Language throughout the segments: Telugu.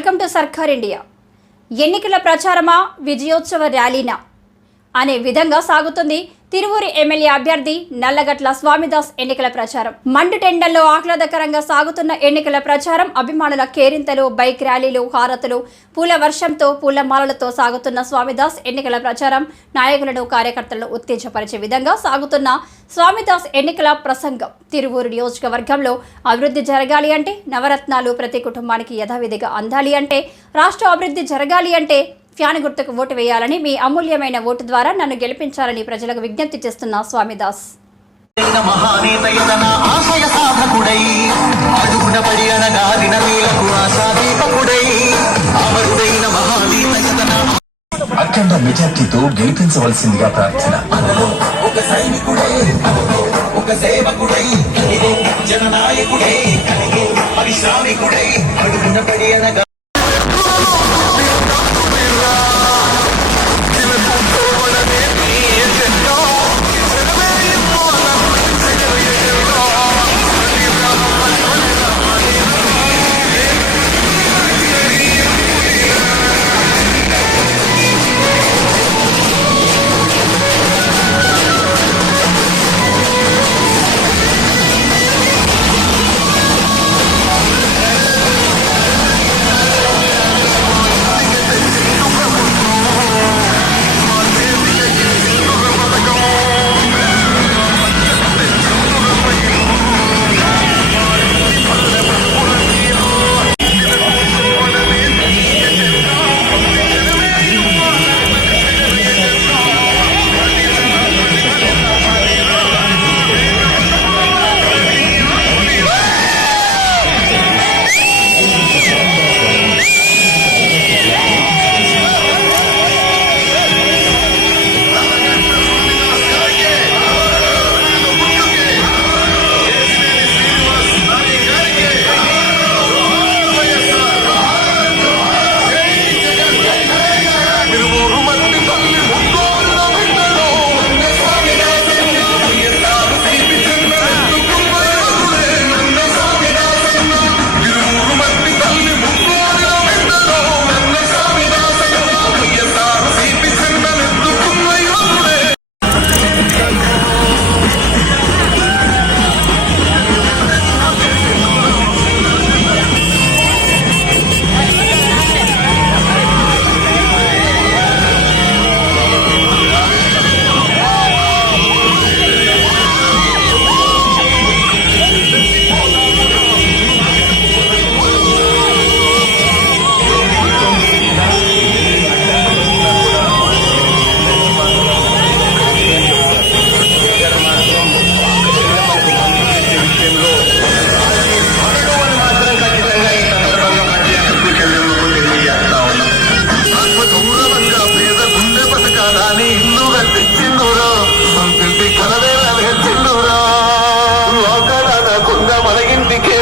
వెల్కమ్ టు సర్కార్ ఇండియా. ఎన్నికల ప్రచారమా విజయోత్సవ ర్యాలీనా అనే విధంగా సాగుతుంది తిరువూరు ఎమ్మెల్యే అభ్యర్థి నల్లగట్ల స్వామిదాస్ ఎన్నికల ప్రచారం. మండుటెండల్లో ఆహ్లాదకరంగా సాగుతున్న ఎన్నికల ప్రచారం అభిమానుల కేరింతలు, బైక్ ర్యాలీలు, హారతులు, పూల వర్షంతో, పూలమాలలతో సాగుతున్న స్వామిదాస్ ఎన్నికల ప్రచారం నాయకులను, కార్యకర్తలను ఉత్తేజపరిచే విధంగా సాగుతున్న స్వామిదాస్ ఎన్నికల ప్రసంగం. తిరువూరు నియోజకవర్గంలో అభివృద్ధి జరగాలి అంటే, నవరత్నాలు ప్రతి కుటుంబానికి యథావిధిగా అందాలి అంటే, రాష్ట్ర అభివృద్ధి జరగాలి అంటే ఫ్యాన్ గుర్తుకు ఓటు వేయాలని, మీ అమూల్యమైన ఓటు ద్వారా నన్ను గెలిపించాలని ప్రజలకు విజ్ఞప్తి చేస్తున్న స్వామిదాస్. అఖండ మెజార్టీతో గెలిపించవలసిందిగా ప్రార్థన. ఒక సైనికుడై, ఒక సేవకుడై, జననాయకుడై, పరిశ్రామికుడై, అడుగున పడి అనగా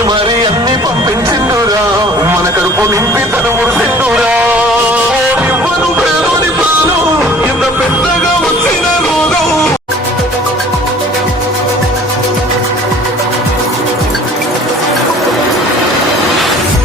మరి అన్ని పంపించిండురా, మన కడుపు నింపి తను